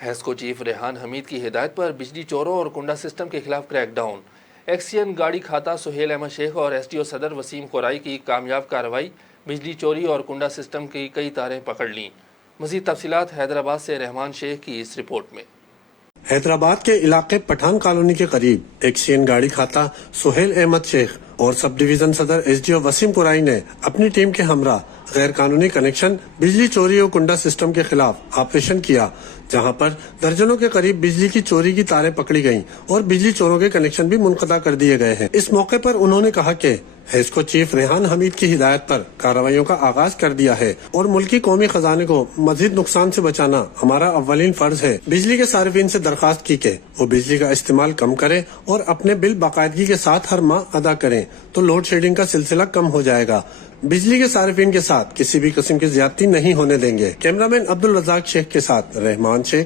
Hesco chief Rehan Hamid की हिदायत पर बिजली चोरों और कुंडा सिस्टम के खिलाफ क्रैकडाउन। एक्सियन गाड़ी खाता सुहेल अहमद शेख और SDO सदर वसीम कुराई की कामयाब कार्रवाई बिजली चोरी और कुंडा सिस्टम की कई तारें पकड़ लीं। मज़ीद तफसीलात हैदराबाद से रहमान शेख की इस रिपोर्ट में। हैदराबाद के इलाके पठान कॉलोनी के करीब एक्सियन गाड़ी खाता सुहेल अहमद शेख और सब डिवीजन सदर SDO वसीम कुराई ने अपनी टीम के हमरा गैर कानूनी कनेक्शन, बिजली चोरी और कुंडा सिस्टम के खिलाफ ऑपरेशन किया, जहां पर दर्जनों के करीब बिजली की चोरी की तारें पकड़ी गईं और बिजली चोरों के कनेक्शन भी मुनक़ता कर दिए गए हैं। इस मौके पर उन्होंने कहा कि हेस्को चीफ रेहान हमीद की हिदायत पर कार्रवाइयों का आगाज कर दिया है और मुल्की कौमी खजाने को मजीद नुकसान से बचाना हमारा अव्वलीन फर्ज है। बिजली के सार्फिन से दरखास्त की के वो बिजली का इस्तेमाल कम करें और अपने बिल बाकायदगी के साथ हर माह अदा करें तो लोड शेडिंग का सिलसिला कम हो जाएगा। बिजली के सार्फिन के साथ किसी भी किस्म की ज्यादती नहीं होने देंगे। कैमरामैन अब्दुल रज़ाक शेख के साथ रहमान शेख,